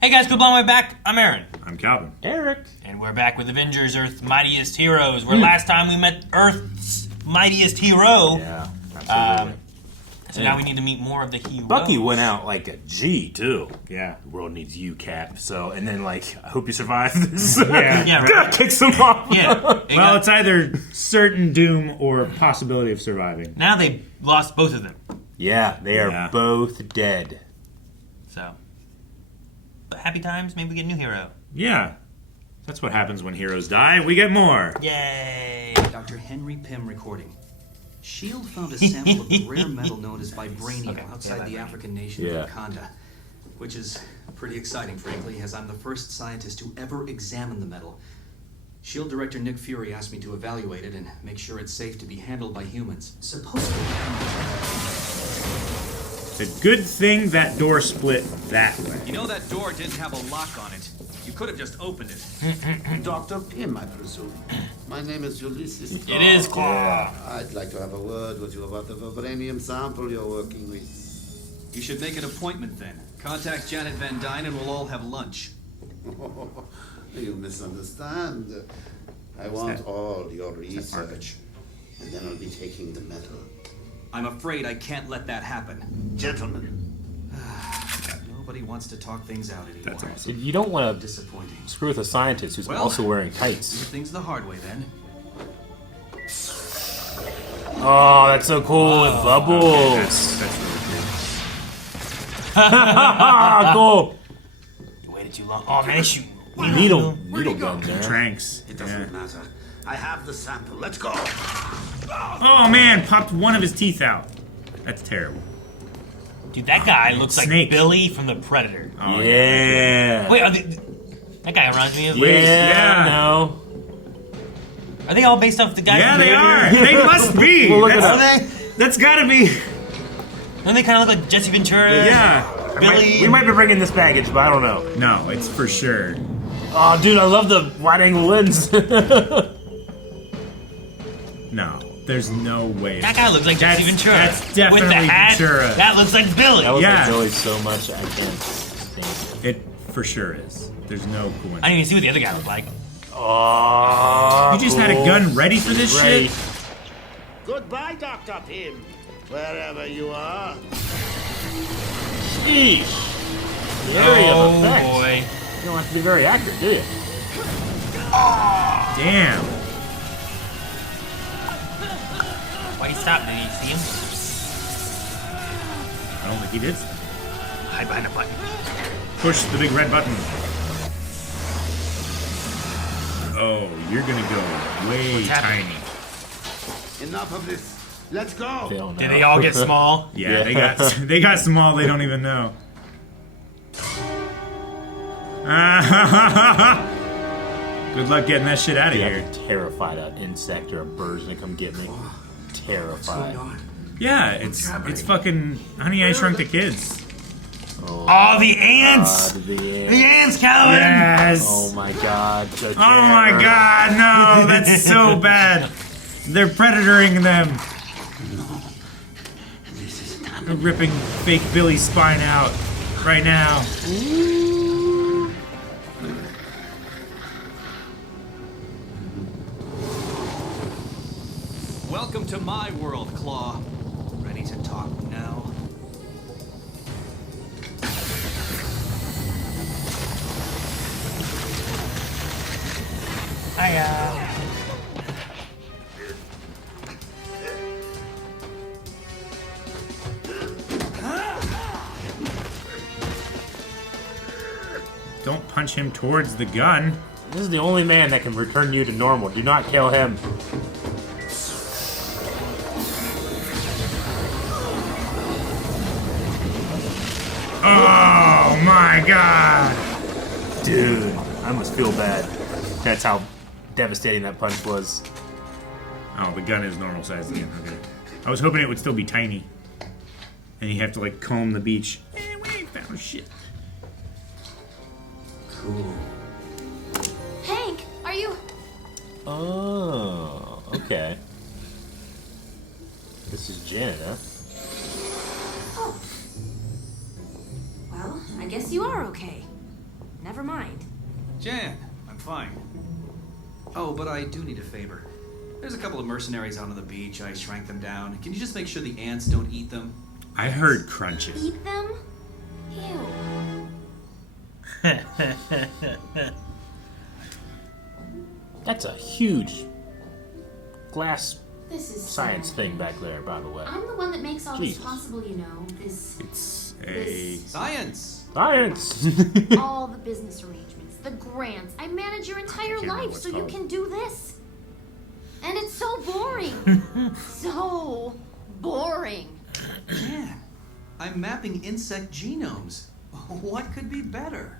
Hey guys, good long way back. I'm Aaron. I'm Calvin. Eric. And we're back with Avengers, Earth's Mightiest Heroes, where last time we met Earth's Mightiest Hero. Yeah, absolutely. So now we need to meet more of the heroes. Bucky went out like a G, too. Yeah. The world needs you, Cap. So, and then, like, I hope you survive this. Yeah, right. Kicks him off. Yeah. Well, it's either certain doom or possibility of surviving. Now they lost both of them. Yeah, they are Yeah. both dead. So, but happy times, maybe we get a new hero. Yeah. That's what happens when heroes die. We get more. Yay! Dr. Henry Pym recording. S.H.I.E.L.D. found a sample of the rare metal known as vibranium outside the African nation of Wakanda. Which is pretty exciting, frankly, as I'm the first scientist to ever examine the metal. S.H.I.E.L.D. Director Nick Fury asked me to evaluate it and make sure it's safe to be handled by humans. Supposedly. It's a good thing that door split that way. You know that door didn't have a lock on it. You could have just opened it. Dr. Pym, I presume. My name is Ulysses. It is Claw. I'd like to have a word with you about the vibranium sample you're working with. You should make an appointment then. Contact Janet Van Dyne and we'll all have lunch. You misunderstand. I want all your research, and then I'll be taking the metal. I'm afraid I can't let that happen. Gentlemen. Nobody wants to talk things out anymore. That's awesome. You don't want to Disappointing. screw with a scientist who's Well, also wearing Do tights. things the hard way then. Oh, that's so cool with bubbles. That's really Cool. You waited too long. Oh man, they shoot. Needle gun cool. there. Tranks. It doesn't matter. I have the sample. Let's go. Oh man, popped one of his teeth out. That's terrible. Dude, that guy looks like Snake. Billy from The Predator. Oh, Yeah. Wait, that guy reminds me of... Yeah, Yeah. no. Are they all based off the guy Yeah, from they The are. Predator? They must be. Well, look it Are that's, they? that's gotta be. Don't they kind of look like Jesse Ventura? Yeah. Billy? We might be bringing this baggage, but I don't know. No, it's for sure. Oh, dude, I love the wide-angle lens. No, there's no way. That guy looks like Jesse Ventura. That's definitely With the hat, Ventura. that looks like Billy. That was Yeah. like Billy so much I can't stand it. It for sure is. There's no coincidence. I didn't even see what the other guy looked like. Oh, You just had a gun ready for this Ready. shit? Goodbye, Dr. Pym. Wherever you are. Sheesh. The area of Oh effect. boy. You don't have to be very accurate, do you? Damn. Why he stopped? Did he see him? I don't think he did. Hide behind a button. Push the big red button. Oh, you're gonna go way What's happening? tiny. Enough of this. Let's go. They don't know. Did they all get small? Yeah, they got small. They don't even know. Good luck getting that shit out of Yeah, here. I'm terrified of an insect or a bird's gonna come get me. Terrified. Yeah, it's fucking Honey I Shrunk the Kids. Oh, the ants! God, The ants, Calvin! Yes. Oh my god. Judge Oh my Hammer. god, no, that's so bad. They're predatoring them. They're ripping fake Billy's spine out right now. Welcome to my world, Claw. Ready to talk now? Hiya. Don't punch him towards the gun. This is the only man that can return you to normal. Do not kill him. Oh my god. Dude, I must feel bad. That's how devastating that punch was. Oh, the gun is normal size again. Okay. I was hoping it would still be tiny. And you have to like comb the beach. We ain't found shit. Cool. Hank, are you... Oh, okay. This is Janet, huh? Oh. Well, I guess you are okay. never mind. Jan, I'm fine. Oh, but I do need a favor. There's a couple of mercenaries out on the beach. I shrank them down. Can you just make sure the ants don't eat them? I heard crunches. Eat them? Ew. That's a huge glass This is science sad. thing back there, by the way. I'm the one that makes all this Jeez. possible, you know. This, It's a... Science! Science! all the business arrangements, the grants. I manage your entire can't remember life what's so you called. can do this. And it's so boring. So boring. Jan, I'm mapping insect genomes. What could be better?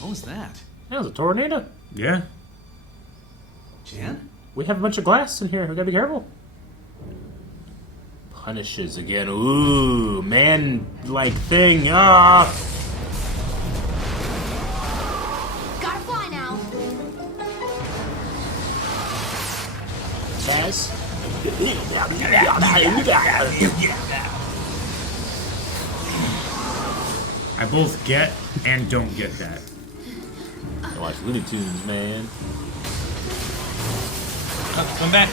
What was that? That was a tornado. Yeah. Jan? We have a bunch of glass in here. We gotta be careful. Punishes again. Ooh, man-like thing. Ah! Gotta fly now. Guys. I both get and don't get that. I watch Looney Tunes, man. Oh, come back.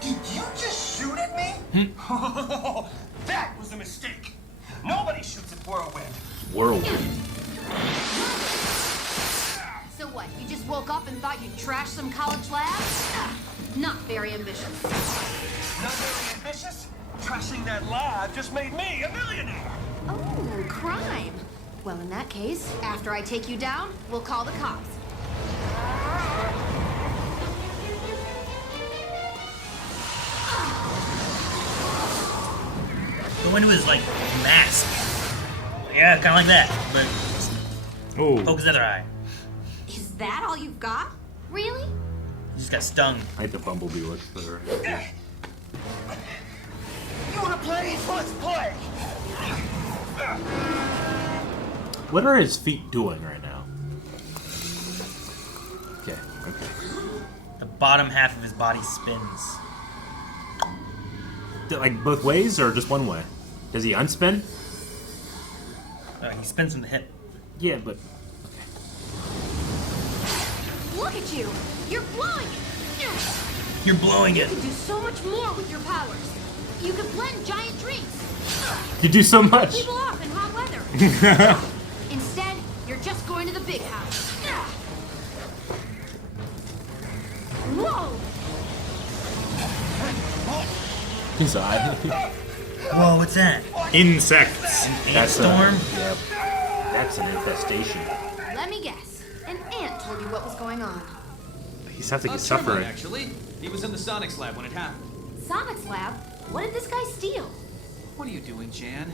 Did you just shoot at me? That was a mistake. Nobody shoots at Whirlwind. Whirlwind. So what, you just woke up and thought you'd trash some college lab? Not very ambitious. Not very ambitious. Trashing that lab just made me a millionaire. Oh, crime. Well, in that case, after I take you down, we'll call the cops. Go into his, like, mask. Yeah, kind of like that, but Oh. poke his other eye. Is that all you've got? Really? He just got stung. I hate the bumblebee look for her. You wanna play? Let's play. What are his feet doing right now? Okay, okay. The bottom half of his body spins. Like both ways or just one way? Does he unspin? He spins from the hip. Yeah, but Look at you! You're blowing it! You're blowing You it. can do so much more with your powers. You can blend giant drinks. you do so much. People off in hot weather. Instead, you're just going to the big house. Whoa! His eye. Whoa, what's that? Insects. Ant storm? Yep. That's an infestation. Let me guess. An ant told you what was going on. He's have to get Termite, suffering. actually. He was in the Sonics lab when it happened. Sonic's lab? What did this guy steal? What are you doing, Jan?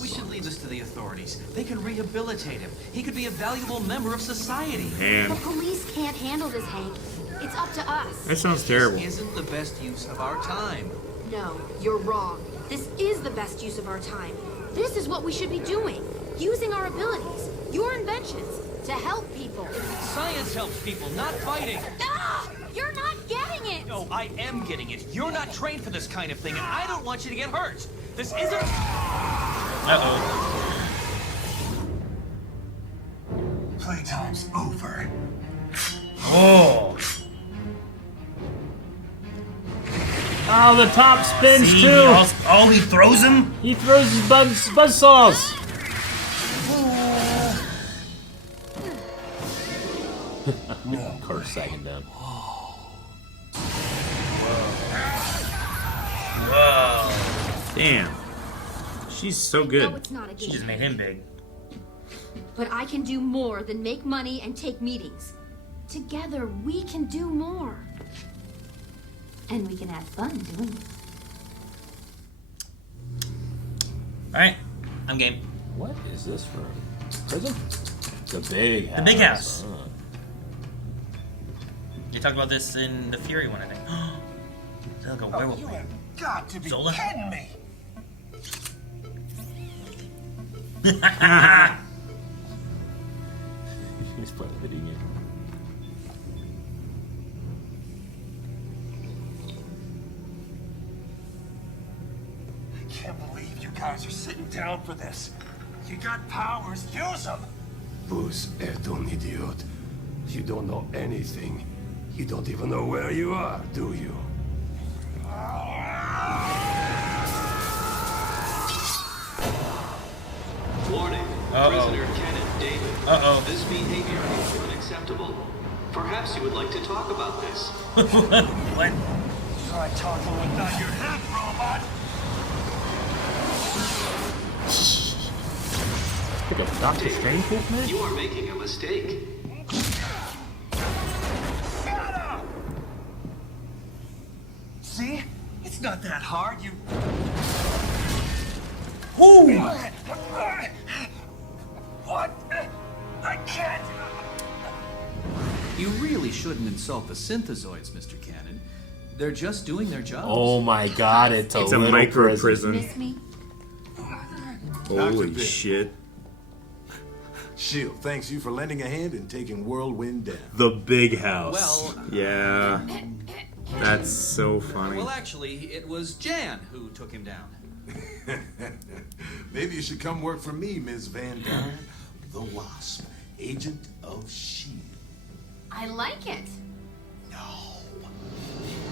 We should leave this to the authorities. They can rehabilitate him. He could be a valuable member of society. The Man, police can't handle this, Hank. It's up to us. that sounds terrible. This isn't the best use of our time. No, you're wrong. This is the best use of our time. This is what we should be doing. Using our abilities, your inventions, to help people. Science helps people, not fighting. Ah! You're not getting it! No, I am getting it. You're not trained for this kind of thing, and I don't want you to get hurt. This isn't... Uh-oh. Playtime's over. Oh. Oh, the top spins See, too. oh, he throws him? He throws his buzzsaws. Car's sagging down. Whoa. Damn. She's so No, good. it's not a She game. just made him big. But I can do more than make money and take meetings. Together, we can do more. And we can have fun doing it. Alright, I'm game. What is this for? Prison? The big house. The big house. Oh. They talked about this in the Fury one, I think. Is that like a Oh, werewolf? you have got to be Zola? kidding me. He's playing a video game. guys are sitting down for this. You got powers, use them. Vous êtes un idiot. You don't know anything. You don't even know where you are, do you? Warning. Prisoner Kenneth David. This behavior is unacceptable. Perhaps you would like to talk about this. What? Try talking without your head, robot. Like a Doctor Strange movement? You are making a mistake. Shut up! See? It's not that hard. You. Woo! What? I can't. You really shouldn't insult the synthezoids, Mr. Cannon. They're just doing their jobs. Oh my god, it's a little micro prison. Miss me? Holy shit. Shield, thanks you for lending a hand in taking Whirlwind down. The big house. Well, yeah. That's so funny. well, actually, it was Jan who took him down. Maybe you should come work for me, Ms. Van Dyne. The Wasp, agent of S.H.I.E.L.D. I like it.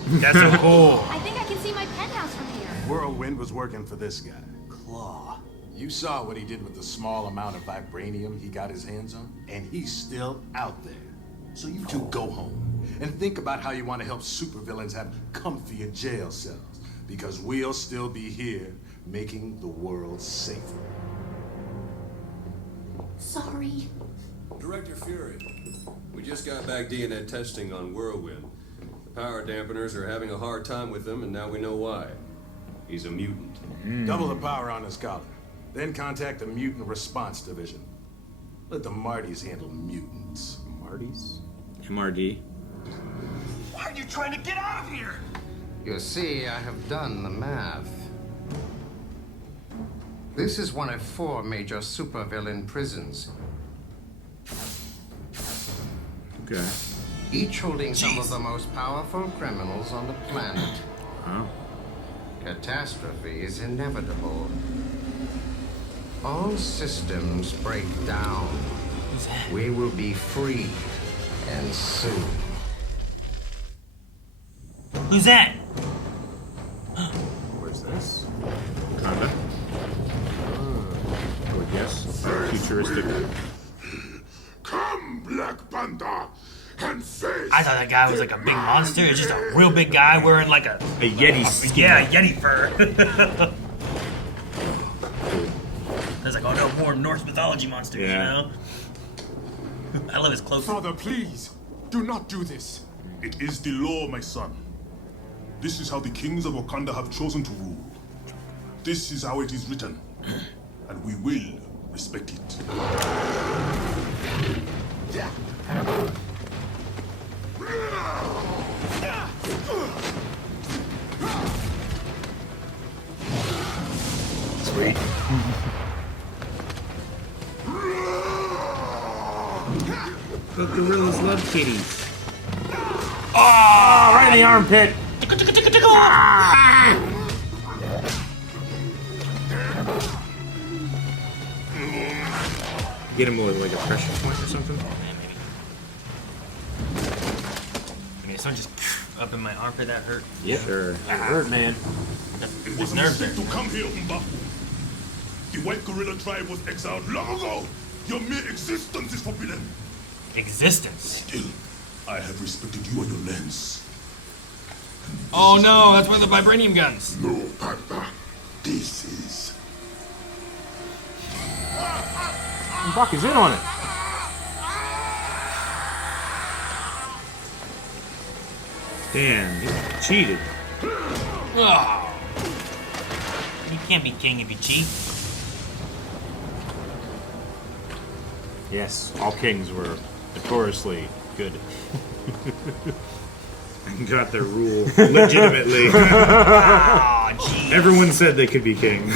That's so cool. I think I can see my penthouse from here. Whirlwind was working for this guy, Claw. You saw what he did with the small amount of vibranium he got his hands on, and he's still out there. So you two go home and think about how you want to help supervillains have comfier jail cells, because we'll still be here making the world safer. Sorry. Director Fury, we just got back DNA testing on Whirlwind. The power dampeners are having a hard time with him, and now we know why. He's a mutant. Double the power on his collar. Then contact the Mutant Response Division. Let the Martys handle mutants. Marty's? MRD. Why are you trying to get out of here? You see, I have done the math. This is one of 4 major supervillain prisons, Okay. each holding some of the most powerful criminals on the planet. Oh. Catastrophe is inevitable. All systems break down. We will be free, and soon. Who's that? Where's this? Kinda. I would guess. Futuristic. Come, Black Panther, and face. I thought that guy was like a big monster. It's just a real big guy wearing like a Yeti skin. yeah, Yeti fur. It's like, oh no, more Norse mythology monsters, Yeah. you know? I love his cloak. Father, please, do not do this. It is the law, my son. This is how the kings of Wakanda have chosen to rule. This is how it is written, and we will respect it. Sweet. The gorillas love kitties. Oh, right in the armpit! Get him with like a pressure point or something. I mean, someone just up in my armpit, that hurt. Yeah, sure. It hurt, man. It was a nerve there. mistake to come here, Umba. The white gorilla tribe was exiled long ago. Your mere existence is forbidden. Existence. Still, I have respected you and your lens. Oh no, that's one of the vibranium guns. No, Panther. This is... Buck is in on it. Damn, he cheated. Oh. You can't be king if you cheat. Yes, all kings were notoriously good. And got their rule legitimately. Oh, jeez. Everyone said they could be king.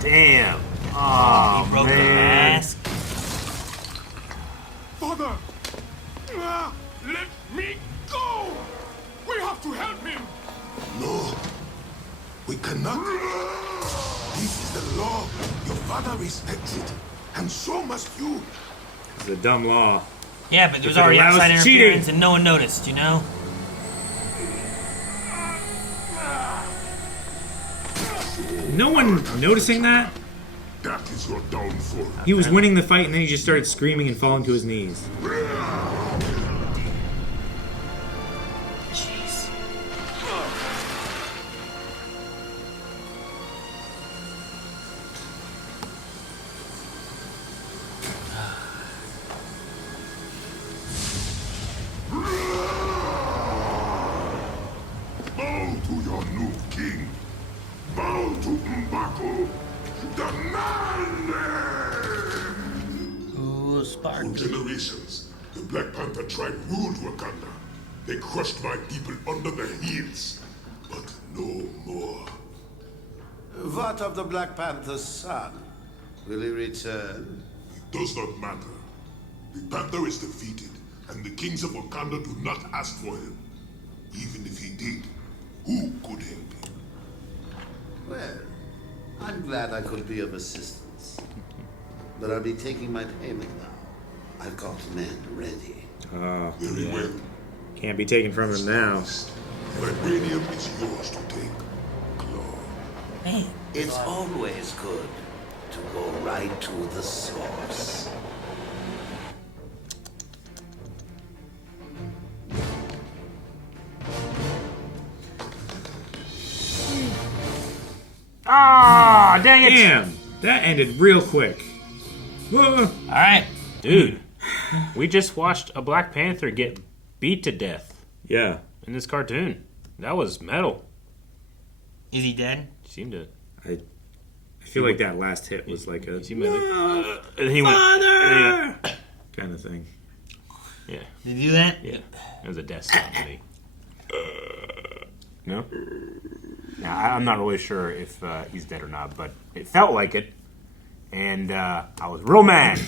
Damn. Oh, He broke the man. mask. Father! Let me go! We have to help him! No, we cannot. This is the law. Your father respects it, and so must you. It's a dumb law. Yeah, but there was If it already allows outside interference cheating. and no one noticed, you know? No one noticing that? That is your downfall. He was winning the fight and then he just started screaming and falling to his knees. Jeez. Bow to your new king. Bow to M'Baku, the man! Ooh, Spark. For generations, the Black Panther tribe ruled Wakanda. They crushed my people under their heels, but no more. What of the Black Panther's son? Will he return? It does not matter. The Panther is defeated, and the kings of Wakanda do not ask for him. Even if he did, who could help him? Well, I'm glad I could be of assistance. But I'll be taking my payment now. I've got men ready. Very well. Can't be taken from him now. Vibranium is yours to take, Claw. Man. It's always good to go right to the source. Ah, dang it! Damn! That ended real quick. Alright. Dude, we just watched a Black Panther get beat to death Yeah. in this cartoon. That was metal. Is he dead? Seemed to. I feel like that last hit was like a And he went. Father! Kind of thing. Yeah. Did he do that? Yeah. It was a death stop to me. No? Now, I'm not really sure if he's dead or not, but it felt like it. And I was real mad.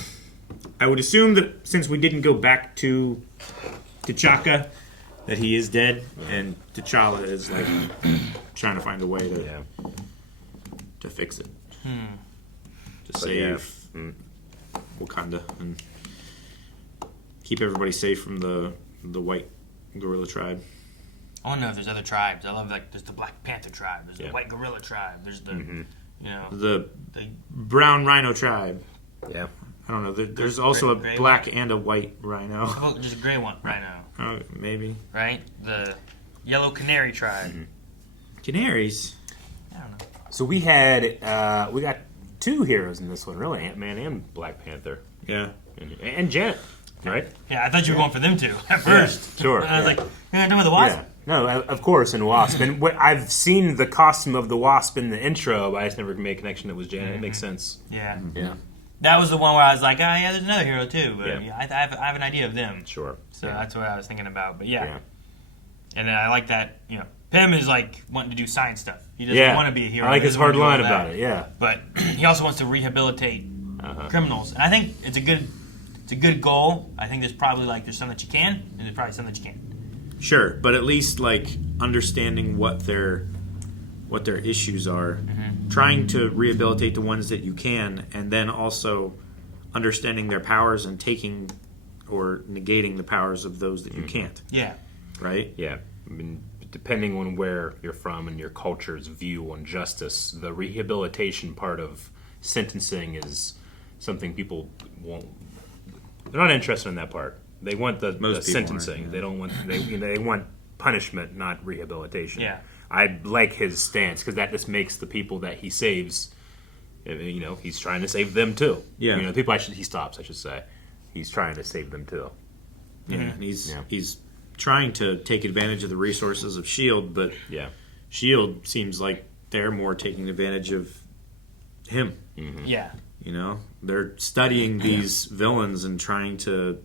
I would assume that since we didn't go back to T'Chaka, that he is dead, and T'Challa is like trying to find a way to fix it, to save Wakanda and keep everybody safe from the white gorilla tribe. I want to know if there's other tribes. I love, like, there's the Black Panther tribe, there's the White Gorilla tribe, there's the, you know... The brown rhino tribe. Yeah. I don't know. There's also a black and a white rhino. Oh, just a gray one right now. Oh, maybe. Right? The yellow canary tribe. Canaries? I don't know. So we got two heroes in this one, really. Ant-Man and Black Panther. Yeah. And Janet, right? Yeah, I thought you were going for them two at first. Sure. And I was like, you're going to do with the Wasp? Yeah. No, of course, in Wasp. And I've seen the costume of the Wasp in the intro, but I just never made a connection it was Janet. It makes sense. Yeah. Yeah. That was the one where I was like, oh, yeah, there's another hero, too. But I have an idea of them. Sure. So that's what I was thinking about. But yeah. And then I like that, you know, Pym is like wanting to do science stuff. He doesn't want to be a hero. I like He his doesn't wanna hard do all line that. about it, yeah. But he also wants to rehabilitate criminals. And I think it's a good goal. I think there's some that you can, and there's probably some that you can't. Sure, but at least like understanding what their issues are, trying to rehabilitate the ones that you can, and then also understanding their powers and taking or negating the powers of those that you can't. Yeah. Right? Yeah. I mean, depending on where you're from and your culture's view on justice, the rehabilitation part of sentencing is something people won't. They're not interested in that part. They want the sentencing. Yeah. They don't want. They want punishment, not rehabilitation. Yeah. I like his stance because that just makes the people that he saves. You know, he's trying to save them too. Yeah. You know, the people he stops, I should say. He's trying to save them too. Yeah. And he's trying to take advantage of the resources of S.H.I.E.L.D., but S.H.I.E.L.D. seems like they're more taking advantage of him. Yeah. You know? They're studying these villains and trying to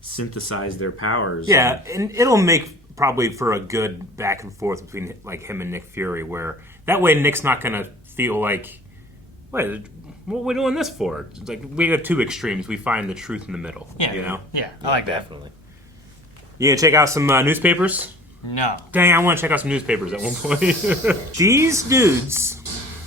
synthesize their powers. Yeah, and it'll make probably for a good back and forth between like him and Nick Fury, where that way Nick's not going to feel like, wait, what are we doing this for? It's like we have two extremes. We find the truth in the middle. Yeah. You know? Yeah, I like that. Definitely. You gonna check out some newspapers? No. Dang, I want to check out some newspapers at one point. These dudes,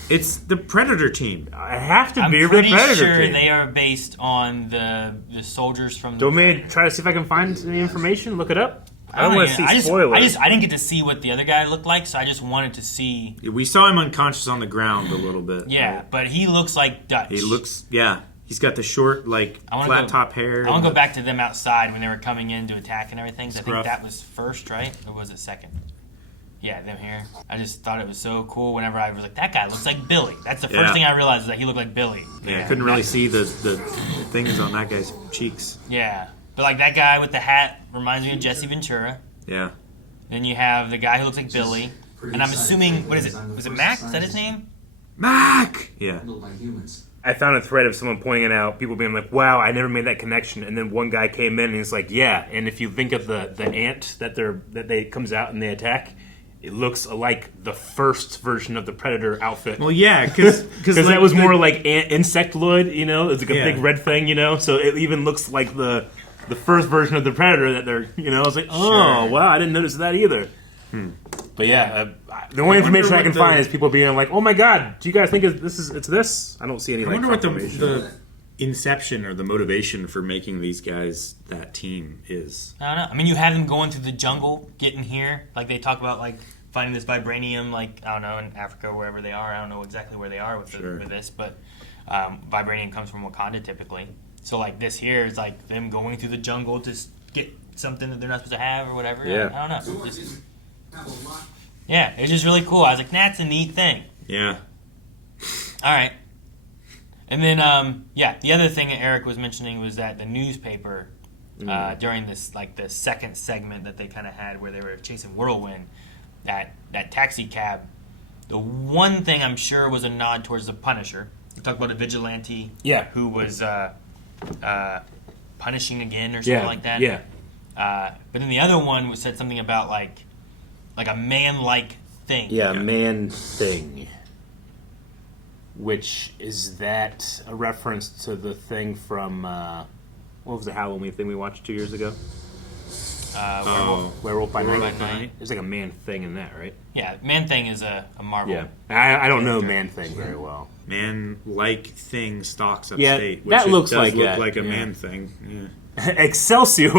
It's the Predator team. I have to I'm be the pretty Predator sure team. they are based on the soldiers from. Do you the want me to try to see if I can find any information? Look it up. I don't don't want to even- see I spoilers. didn't get to see what the other guy looked like, so I just wanted to see. We saw him unconscious on the ground a little bit. Yeah, right? but he looks like Dutch. He looks, yeah. He's got the short, like, I wanna flat go- top hair. I want to go back to them outside when they were coming in to attack and everything. So I think Scruff. that was first, right? Or was it second? Yeah, them here. I just thought it was so cool whenever I was like, that guy looks like Billy. That's the first Yeah. thing I realized is that he looked like Billy. Yeah, I couldn't really see the things on that guy's cheeks. Yeah. But like that guy with the hat reminds me of Jesse Ventura. Yeah. Then you have the guy who looks like Billy. And I'm assuming, what is it? Was it Mac? Is that his name? Mac! Yeah. By humans. I found a thread of someone pointing it out, people being like, wow, I never made that connection. And then one guy came in and he's like, yeah. And if you think of the ant that they comes out and they attack, it looks like the first version of the Predator outfit. Well, yeah, because like, that was more like insectoid, you know? It's like a Yeah. big red thing, you know? So it even looks like the first version of the Predator that they're, you know? I was like, oh, Sure. wow, I didn't notice that either. But yeah, the only information I can find is people being like, "Oh my god, do you guys think it's this?" I don't see any. I like, wonder what confirmation. the inception or the motivation for making these guys that team is. I don't know. I mean, you have them going through the jungle, getting here. Like they talk about, like finding this vibranium, like I don't know, in Africa or wherever they are. I don't know exactly where they are with, with this, but vibranium comes from Wakanda typically. So like this here is like them going through the jungle to get something that they're not supposed to have or whatever. Yeah. I don't know. Just, yeah, it's just really cool. I was like, that's a neat thing. Yeah. All right. And then, the other thing that Eric was mentioning was that the newspaper during this, like the second segment that they kind of had where they were chasing Whirlwind, that taxi cab, the one thing I'm sure was a nod towards the Punisher. We talked about a vigilante who was punishing again or something like that. Yeah. But then the other one said something about like a man-like thing. Yeah, man thing. Which is that a reference to the thing from what was the Halloween thing we watched 2 years ago? Werewolf by Night. There's like a man thing in that, right? Yeah, Man Thing is a Marvel. Yeah, I don't know Man Thing very well. Man-like thing stalks Yeah, upstate. Which that it looks does like look that, like a yeah. man thing. Yeah. Excelsior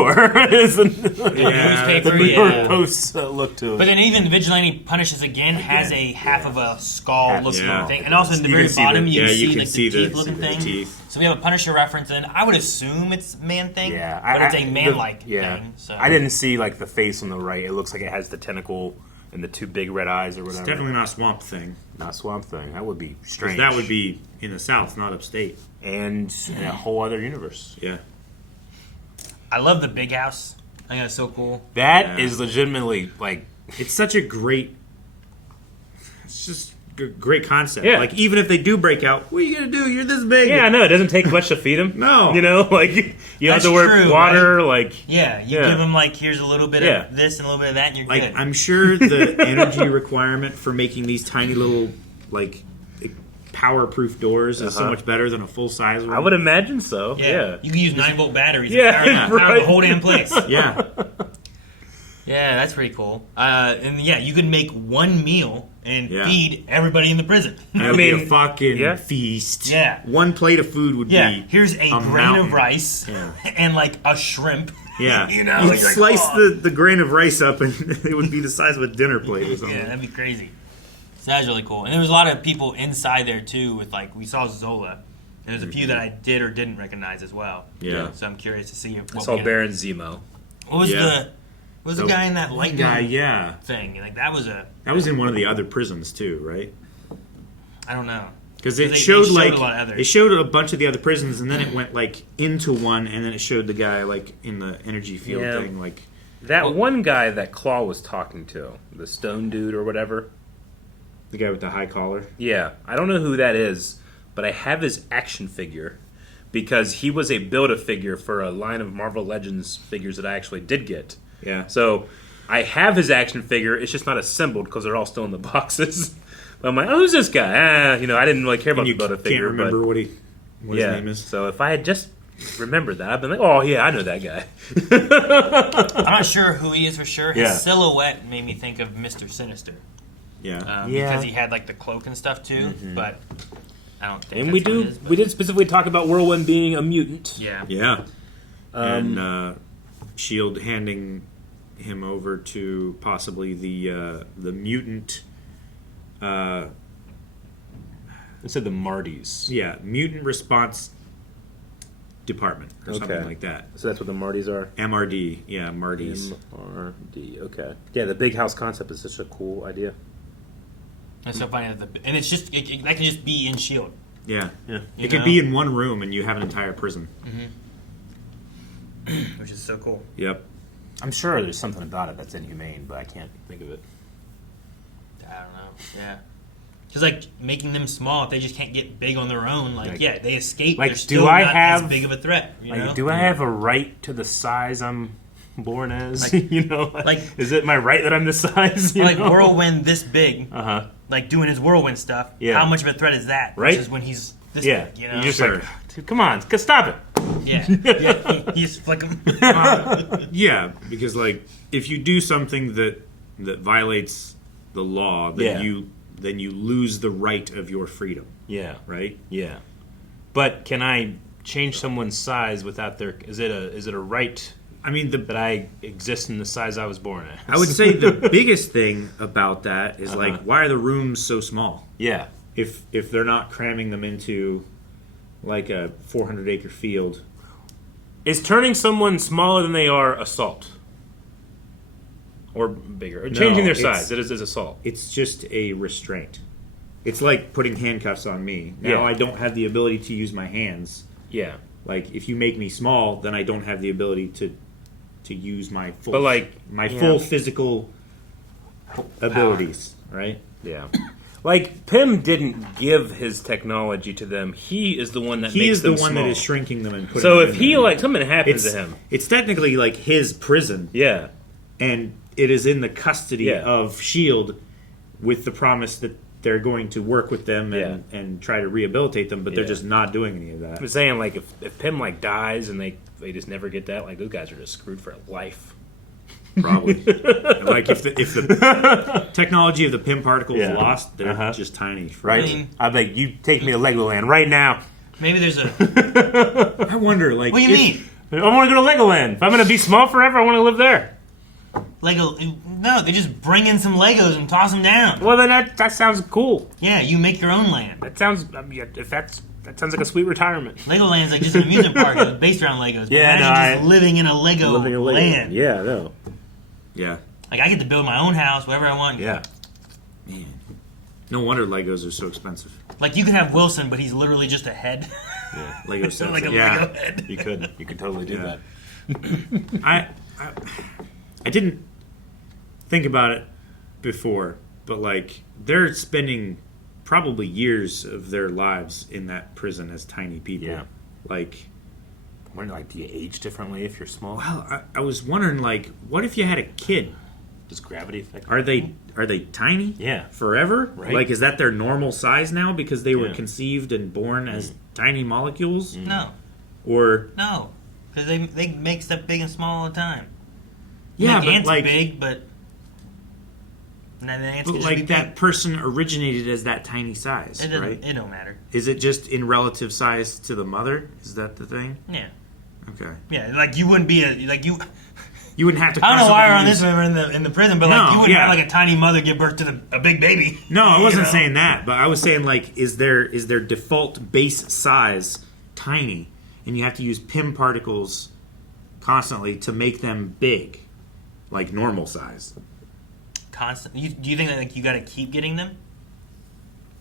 is the newspaper, New York Post look to it. But then even Vigilante Punishes again has a half of a skull looking Yeah. thing, and also in the You very can see bottom the- you yeah, see you can like see the the- teeth looking see the thing. teeth. So we have a Punisher reference, and I would assume it's Man Thing, Yeah, but it's a man-like thing. So I didn't see like the face on the right. It looks like it has the tentacle and the two big red eyes or whatever. It's definitely not Swamp Thing. Not Swamp Thing. That would be 'Cause strange. that would be in the South, not upstate. And in a whole other universe. Yeah. I love the big house. I think that's so cool. That is legitimately like it's such a great. It's just a great concept. Yeah. Like even if they do break out, what are you gonna do? You're this big. Yeah, I know. It doesn't take much to feed them. No. You know, like you have That's to work true, water, right? like Yeah, you give them like here's a little bit Yeah. of this and a little bit of that, and you're Like good. I'm sure the energy requirement for making these tiny little like power-proof doors is so Uh-huh. much better than a full-size one. I would imagine so. Yeah. You can use 9-volt batteries. Yeah, and power right. the whole damn place. Yeah. Yeah, that's pretty cool. And yeah, you can make one meal and Yeah. feed everybody in the prison. That'd be a fucking feast. Yeah. One plate of food would Yeah, be here's a grain mountain. of rice Yeah. and like a shrimp. Yeah. You know, You'd like, slice oh. the grain of rice up and it would be the size of a dinner plate or something. Yeah, that'd be crazy. So that was really cool. And there was a lot of people inside there too with like, we saw Zola. And there's a few that I did or didn't recognize as well. Yeah. So I'm curious to see if I saw Baron Zemo. What was the guy in that lightning guy, yeah. thing? Like that was in one of the other prisons too, right? I don't know. Because They it showed a like lot of others. it showed a bunch of the other prisons, and then it went like into one, and then it showed the guy like in the energy field Yeah. thing, like That one guy that Claw was talking to, the stone dude or whatever. the guy with the high collar. Yeah, I don't know who that is, but I have his action figure because he was a Build-A-Figure for a line of Marvel Legends figures that I actually did get. Yeah. So I have his action figure. It's just not assembled because they're all still in the boxes. But I'm like, oh, who's this guy? I didn't really care about the Build-A-Figure. Can't remember but what his name is. So if I had just remembered that. I've been like, oh yeah, I know that guy. I'm not sure who he is for sure. His Yeah. silhouette made me think of Mr. Sinister. Yeah. Because he had like the cloak and stuff too, but I don't think. And that's we what it is, but- we did specifically talk about Whirlwind being a mutant. Yeah. Yeah. And Shield handing him over to possibly the mutant. It said the Martys. Yeah, mutant response department or something like that. So that's what the Martys are. MRD. Yeah, Martys. MRD. Okay. Yeah, the big house concept is such a cool idea. It's so funny that and it's just that can just be in Shield. Yeah. Yeah. It could be in one room and you have an entire prison. Which is so cool. Yep. I'm sure there's something about it that's inhumane, but I can't think of it. I don't know. Yeah. Because like making them small, if they just can't get big on their own, like yeah, they escape. Like, they're still do I not have as big of a threat? You know? do I have a right to the size I'm born as? Like- you know, like- is it my right that I'm this size? You like know? Whirlwind this big, like doing his Whirlwind stuff. Yeah. How much of a threat is that? Right? Which is when he's this Yeah, big, you know. you're just like, dude, come on, stop it. Yeah, you just flick him. Yeah, because like if you do something that violates the law, then you lose the right of your freedom. Yeah. Right? Yeah. But can I change someone's size without their? Is it a right? I mean, that I exist in the size I was born as. I would say the biggest thing about that is like, why are the rooms so small? Yeah. If they're not cramming them into like a 400-acre field. Is turning someone smaller than they are assault? Or bigger? Or changing their size, it is assault. It's just a restraint. It's like putting handcuffs on me. Now I don't have the ability to use my hands. Yeah. Like, if you make me small, then I don't have the ability to use my full, full physical abilities, right? Yeah. Like, Pym didn't give his technology to them. He is the one that makes them small. That is shrinking them and putting so them if in he, there. like, something happens to him. It's technically like his prison. Yeah. And it is in the custody of S.H.I.E.L.D. with the promise that they're going to work with them and try to rehabilitate them, but they're just not doing any of that. I'm saying, like, if Pym, like, dies and they just never get that, like, those guys are just screwed for life. Probably. Like, if the technology of the Pym particle is lost, they're just tiny. Right? I'm like, you take me to Legoland right now. Maybe there's a... I wonder, like... What do you mean? I want to go to Legoland. If I'm going to be small forever, I want to live there. Lego? No, they just bring in some Legos and toss them down. Well, then that sounds cool. Yeah, you make your own land. That sounds... That sounds like a sweet retirement. Legoland's like just an amusement park based around Legos. But imagine just living in a Lego land. Yeah, no. Yeah. Like, I get to build my own house, wherever I want. Yeah. Man. No wonder Legos are so expensive. Like, you can have Wilson, but he's literally just a head. Yeah. Lego sets. Like a yeah. Lego head. You could totally do that. I didn't think about it before, but like they're spending probably years of their lives in that prison as tiny people. Yeah. Like, do you age differently if you're small? Well, I was wondering, like, what if you had a kid? Does gravity affect? Are they tiny? Yeah. Forever? Right. Like, is that their normal size now because they were conceived and born as tiny molecules? No. Or no, because they make stuff big and small all the time. Yeah, like, but ants like are big, but ants but like that person originated as that tiny size, it right? It don't matter. Is it just in relative size to the mother? Is that the thing? Yeah. Okay. Yeah, like you wouldn't be You wouldn't have to. I don't know why we're on this one in the prison, but like you wouldn't have like a tiny mother give birth to a big baby. No, I wasn't saying that, but I was saying like, is their default base size tiny, and you have to use Pym particles constantly to make them big, like normal size. Constant. Do you think that like you got to keep getting them?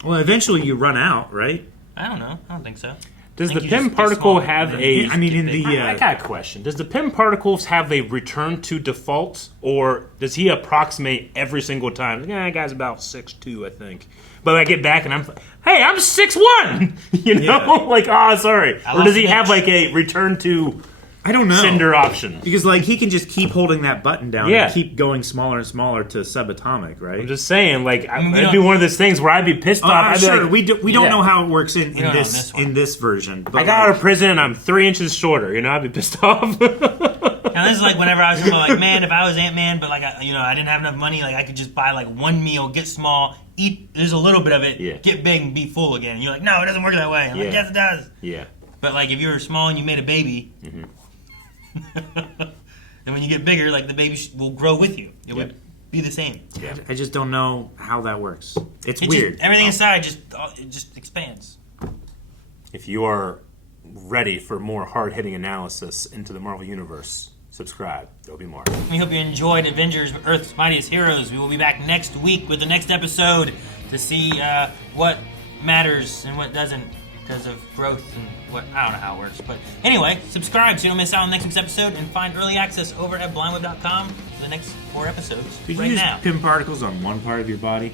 Well, eventually you run out, right? I don't know. I don't think so. Does the Pym particle have a... I mean, in the... I got a question. Does the Pym particles have a return to default, or does he approximate every single time? Yeah, that guy's about 6'2", I think. But I get back and I'm like, hey, I'm 6'1", you know? Like, sorry. Or does he have like a return to I don't know. Cinder option. Because, like, he can just keep holding that button down Yeah. and keep going smaller and smaller to subatomic, right? I'm just saying, like, I mean, it'd be one of those things where I'd be pissed off. I'm I'd be sure. like, we don't know how it works in don't know this this in this version. But I got out of prison and I'm 3 inches shorter. You know, I'd be pissed off. Now this is like whenever I was like, man, if I was Ant-Man, but like I didn't have enough money, like I could just buy like one meal, get small, eat. There's a little bit of it, get big and be full again. And you're like, no, it doesn't work that way. I'm like, yes, it does. Yeah. But like if you were small and you made a baby, then when you get bigger, like the baby will grow with you. It would be the same. Yeah. I just don't know how that works. It's It weird. Just, everything inside just expands. If you are ready for more hard-hitting analysis into the Marvel Universe, subscribe. There'll be more. We hope you enjoyed Avengers Earth's Mightiest Heroes. We will be back next week with the next episode to see what matters and what doesn't because of growth and what, I don't know how it works. But anyway, subscribe so you don't miss out on next week's episode and find early access over at blindweb.com for the next 4 episodes Could right you use now. Pym particles on one part of your body?